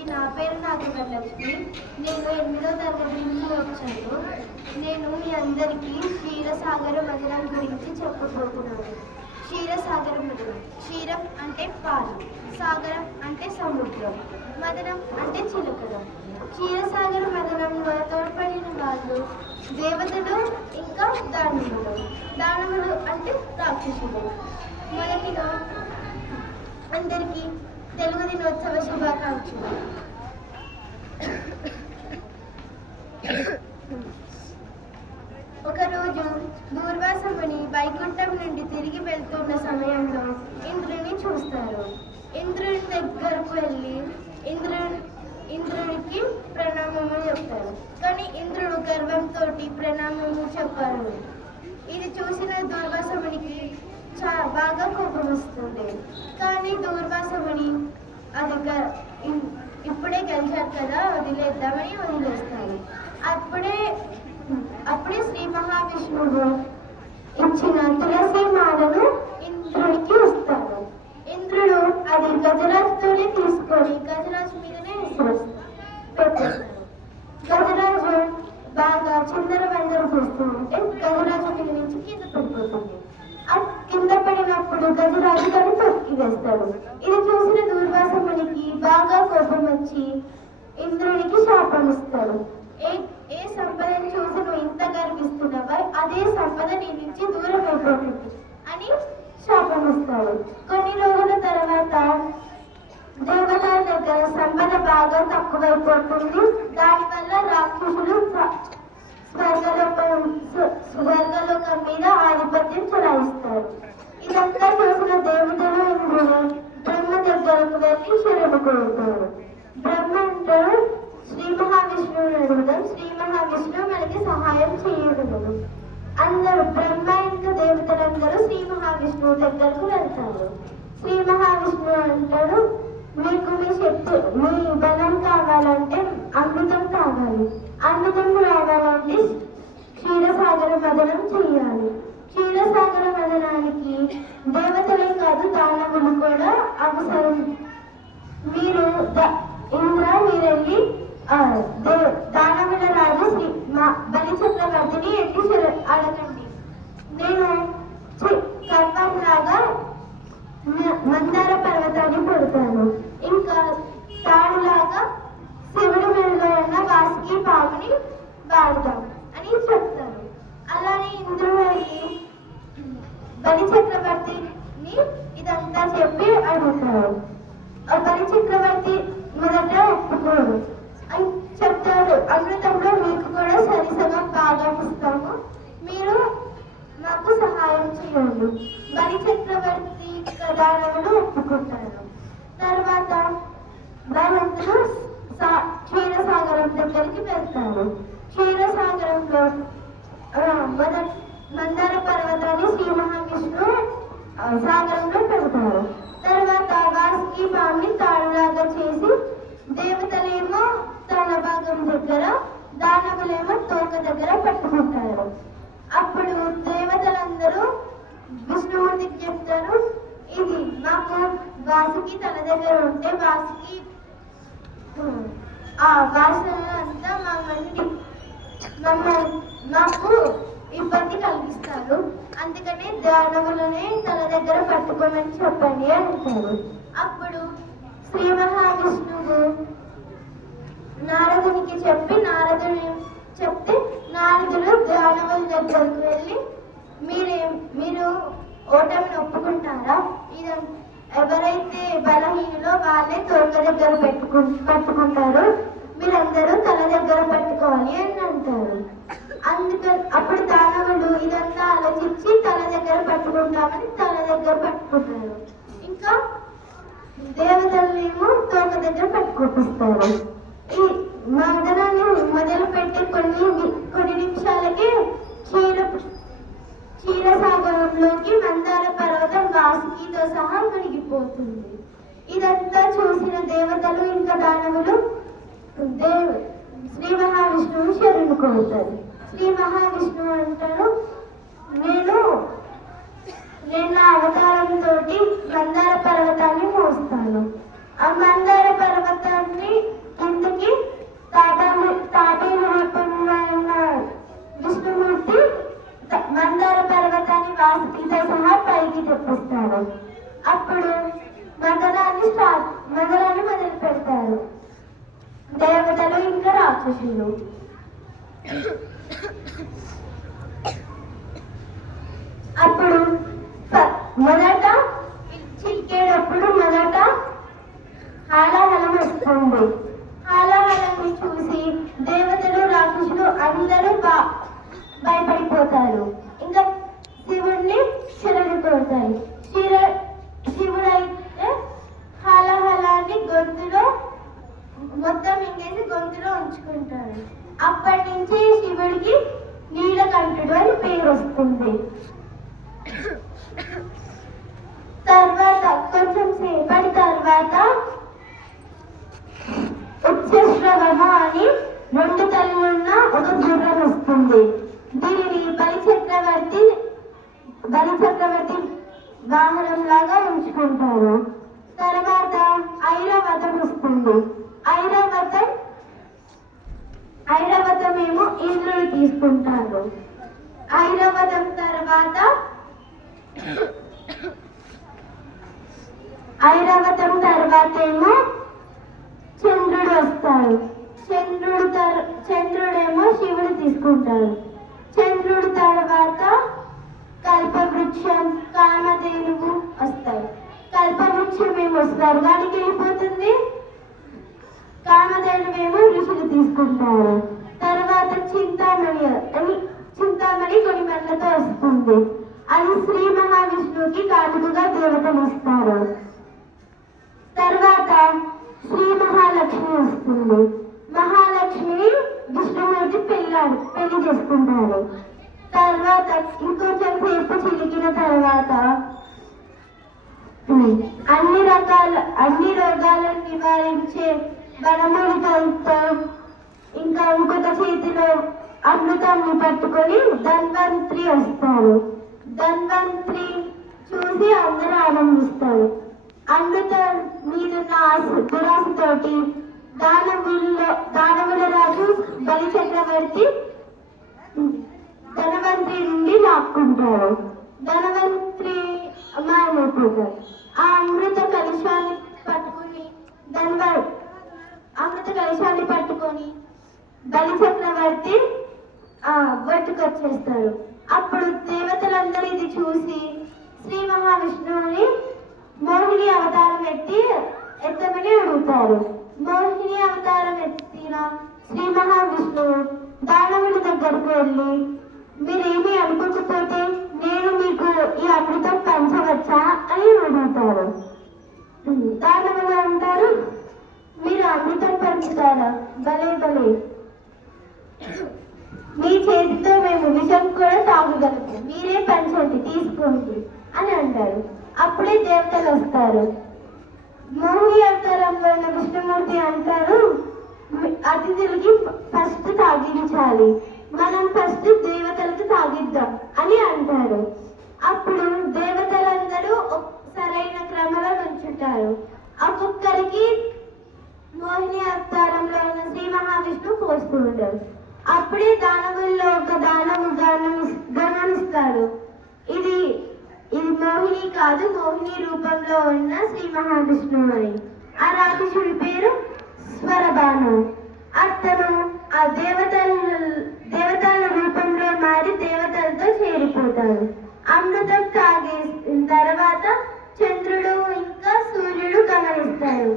అందరికీ నా పేరు నాగవరలక్ష్మి. నేను 8వ తరగతి నుంచి వచ్చాను. నేను మీ అందరికీ క్షీరసాగర మదనం గురించి చెప్పబోతున్నాను. క్షీరసాగర మదనం. క్షీరం అంటే పాలు, సాగరం అంటే సముద్రం, మదనం అంటే చిలుకలు. క్షీరసాగర మదనంలో తోడ్పడిన వాళ్ళు దేవతలు, ఇంకా దానవులు. దానవులు అంటే రాక్షసులు. మొదటిగా అందరికీ తెలుగు దినోత్సవ శుభాకాంక్షలు. ఒకరోజు దూర్వాసముని వైకుంఠం నుండి తిరిగి వెళ్తున్న సమయంలో ఇంద్రుని చూస్తారు. ఇంద్రుని దగ్గరకు వెళ్ళి ఇంద్రునికి ప్రణామము చెప్తారు. కానీ ఇంద్రుడు గర్వంతో ప్రణామము చెప్పారు. ఇది చూసిన దూర్వాసమునికి బాగా కోపం వస్తుంది. కానీ దూర్వాసముని అది ఇప్పుడే గెలిచారు కదా, వదిలేద్దామని వదిలేస్తారు. అప్పుడే శ్రీ మహావిష్ణువు ఇచ్చిన తులసి మాలను ఇంద్రుడికి ఇస్తారు. ఇంద్రుడు అది గజరాజుతోనే తీసుకొని గజరాజు మీదనే పెట్టేస్తారు. గజరాజు బాగా చిందర వందర చేస్తూ ఉంటే గజరాజు మీద నుంచి కింద పడిపోతుంది. కింద పడినప్పుడు గజరాజు దాన్ని తొక్కి వేస్తాడు. ఇది చూసిన దూర్వాసమునికి బాగా కోపం వచ్చి ఇంద్రునికి శాపం ఇస్తాడు. ఏ సంపదను చూసి నువ్వు ఇంత గర్విస్తున్నావా, అదే సంపద నీ నుంచి దూరం అయిపోతుంది అని శాపం ఇస్తాడు. కొన్ని రోజుల తర్వాత దేవతల దగ్గర సంపద బాగా తక్కువైపోతుంది. దానివల్ల రాక్షసులు స్వర్గలోకం మీద ఆధిపత్యం చెలాయిస్తారు. ఇదంతా చూసిన దేవతలు ఇంద్రుడు బ్రహ్మ దగ్గరకు వెళ్ళి శరణు కోరుతారు. బ్రహ్మ అంటారు, శ్రీ మహావిష్ణువుని అడుగుదాం, శ్రీ మహావిష్ణువు మనకి సహాయం చేయగలరు. అందరూ బ్రహ్మ ఇంకా దేవతలందరూ శ్రీ మహావిష్ణువు దగ్గరకు వెళ్తారు. శ్రీ మహావిష్ణువు అంటాడు, మీకు మీ బలం కావాలంటే అమృతం కావాలి. అమృతం రావాలంటే క్షీరసాగర మదనం చెయ్యాలి. క్షీరసాగర మదనానికి దేవతలే కాదు, దానవులు కూడా అవసరం. మీరు మీరెళ్ళి దానవుల రాజు బలి చక్రవర్తిని ఎట్టి అడగండి. నేను కర్వంలాగా మందార పర్వతాన్ని పెడతాను, ఇంకా తాడులాగా శివుడి మెడలో ఉన్న వాసుకి పాముని వాడతాం అని చెప్తారు. అలానే ఇంద్రుడు బలి చక్రవర్తిని ఇదంతా చెప్పి అడుగుతారు. బలి చక్రవర్తి మొదట ఒప్పుకోడు అని చెప్తాడు, అమృతంలో మీకు కూడా సరిసగం భాగం ఇస్తాము, మీరు మాకు సహాయం చేయండి. బలి చక్రవర్తి దానవులు ఒప్పుకుంటారు. తర్వాత వాళ్ళందరూ క్షీరసాగరం దగ్గరికి వెళ్తారు. క్షీరసాగరంలో మందార పర్వతాన్ని శ్రీ మహావిష్ణువు సాగరంలో పెడతారు. తర్వాత వాసుకి పాముని తాడులాగా చేసి దేవతలేమో తల భాగం దగ్గర, దానవులేమో తోక దగ్గర పట్టుకుంటారు. అప్పుడు దేవతలందరూ విష్ణుమూర్తికి చెప్తారు, ఇది మాకు వాసుకి తల దగ్గర ఉంటే వాసుకి ఆ వాసన అంతా మాకు ఇబ్బంది కలిగిస్తారు, అందుకనే దానవులనే తల దగ్గర పట్టుకోమని చెప్పండి అంటారు. అప్పుడు శ్రీ మహావిష్ణువు నారదునికి చెప్తే నారదుడు దానవుల దగ్గరకు వెళ్ళి మీరు ఓటమిని ఒప్పుకుంటారా, ఎవరైతే బలహీనులో వాళ్ళే తోక దగ్గర పట్టుకుంటారు, మీరందరూ తల దగ్గర పట్టుకోవాలి అని అంటారు. అప్పుడు దానవులు ఇదంతా ఆలోచించి తల దగ్గర పట్టుకుంటామని తల దగ్గర పట్టుకుంటారు. ఇంకా దేవతలనేమో తోక దగ్గర పట్టుకొప్పిస్తారు. ఈ మదనాన్ని మొదలు పెట్టి కొన్ని నిమిషాలకే క్షీరసాగరంలోకి మందార పర్వతం వాసుకితో సహా మునిగిపోతుంది. ఇదంతా చూసిన దేవతలు ఇంకా దానవులు శ్రీ మహావిష్ణువు శరణు కోరుతారు. శ్రీ మహావిష్ణువు అంటారు, నేను నా అవతారంతో మందార పర్వతాన్ని మోస్తాను. ఆ మందార పర్వతాన్ని రాక్షసులు. అప్పుడు మొదట చిక్కేటప్పుడు మొదట హాలాహలం వస్తుంది. హాలాహలాన్ని చూసి దేవతలు రాక్షసులు అందరూ భయపడిపోతారు. ఇంకా శివుడిని శరణు కోరుతారు. శివుడైతే హాలాహలాన్ని గొంతులో మొత్తం మింగేసి గొంతులో ఉంచుకుంటాడు. అప్పటి నుంచి శివుడికి నీలకంఠుడు అని పేరు వస్తుంది. తర్వాత కొంచెం సేపటి తర్వాత ఉచ్చశ్రవణ అని 2 తలలున్న ఒక గుర్రం వస్తుంది. దీనిని బలిచక్రవర్తి వాహనంలాగా ఉంచుకుంటారు. తర్వాత ఐరావతం వస్తుంది. ఐరావతం ఏమో ఇంద్రుడు తీసుకుంటారు. ఐరావతం తర్వాత ఏమో చంద్రుడు వస్తాడు. చంద్రుడేమో శివుడు తీసుకుంటాడు. చంద్రుడు తర్వాత కల్పవృక్షం, కామధేనువు వస్తాయి. కల్పవృక్షం ఏమో స్వర్గానికి వెళ్ళిపోతుంది. కామధేనువేమో ఋషులు తీసుకుంటారు. తర్వాత చింతామణి కొన్ని మళ్ళతో వస్తుంది. అది శ్రీ మహావిష్ణువుకి కానుకగా దేవతలు ఇస్తారు. తర్వాత శ్రీ మహాలక్ష్మి వస్తుంది. మహాలక్ష్మిని విష్ణుమూర్తి పెళ్లి చేసుకుంటారు. తర్వాత ఇంకొంచెం సేపు చిలికిన తర్వాత అన్ని రోగాలను నివారించే వనమూలికలతో ఇంకా ఇంకొక చేతిలో అమృతాన్ని పట్టుకొని ధన్వంత్రి వస్తారు. ధన్వంత్రి చూసి అందరూ ఆనందిస్తారు. అమృతం మీదున్న దురాశతోటి దానవుల రాజు బలి చక్రవర్తి ధనవంత్రి నుండి లాక్కుంటారు. ధనవంత్రి మాయమైపోతారు. ఆ అమృత కలశాన్ని పట్టుకొని బలి చక్రవర్తి బట్టుకొచ్చేస్తారు. అప్పుడు దేవతలందరూ ఇది చూసి శ్రీ మహావిష్ణువుని మోహిని అవతారం ఎత్తమని అడుగుతారు. మోహిని అవతారం ఎత్తిన శ్రీ మహావిష్ణువు దానవుల దగ్గరకు వెళ్ళి, మీరేమీ అనుకోకపోతే నేను మీకు ఈ అమృతం పంచవచ్చా అని అడుగుతారు. దానవులు అంటారు, మీరు అమృతం పంచుతారా? భలే భలే, మీ చేతితో మేము విషం కూడా తాగగలము, మీరే పంచండి, తీసుకోండి అని అంటారు. అప్పుడే దేవతలు వస్తారు. మోహిని అవతారంలో ఉన్న విష్ణుమూర్తి అంటారు, అతిథులకి ఫస్ట్ తాగించాలి, మనం ఫస్ట్ దేవతలకు తాగిద్దాం అని అంటారు. అప్పుడు దేవతలందరూ సరైన క్రమంలో నుంచుంటారు. ఒక్కొక్కరికి మోహిని అవతారంలో ఉన్న శ్రీ మహావిష్ణువు పోస్తూ ఉంటారు. అప్పుడే దానవుల్లో ఒక దానవు గమనిస్తారు, ఇది మోహిని కాదు, మోహిని రూపంలో ఉన్న శ్రీ మహావిష్ణువు అని. ఆ రాక్షసుడి పేరు స్వరబాను. అతను ఆ దేవతల రూపంలో మారి దేవతలతో చేరిపోతాడు. అమృతం తాగేసిన తర్వాత చంద్రుడు ఇంకా సూర్యుడు గమనిస్తారు,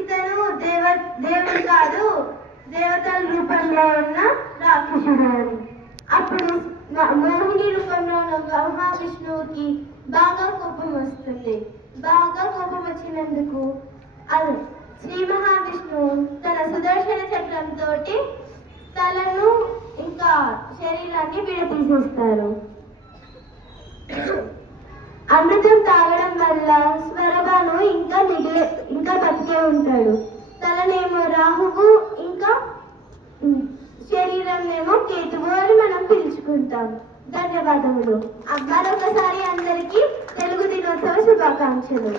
ఇతను దేవుడు కాదు, దేవతల రూపంలో ఉన్న రాక్షసుడు అని. అప్పుడు మోహిని రూపంలో ఉన్న మహావిష్ణువుకి బాగా కోపం వస్తుంది. బాగా కోపం వచ్చినందుకు శ్రీ మహావిష్ణువు తన సుదర్శన చక్రంతో తలను ఇంకా శరీరాన్ని విడతీసేస్తారు. అమృతం తాగడం వల్ల స్వరబాను ఇంకా బతికే ఉంటాడు. తలనేమో రాహువు, ఇంకా శరీరం ఏమో కేతువు అని మనం పిలుచుకుంటాం. ధన్యవాదములు. మరొకసారి అందరికీ తెలుగు దినోత్సవ శుభాకాంక్షలు.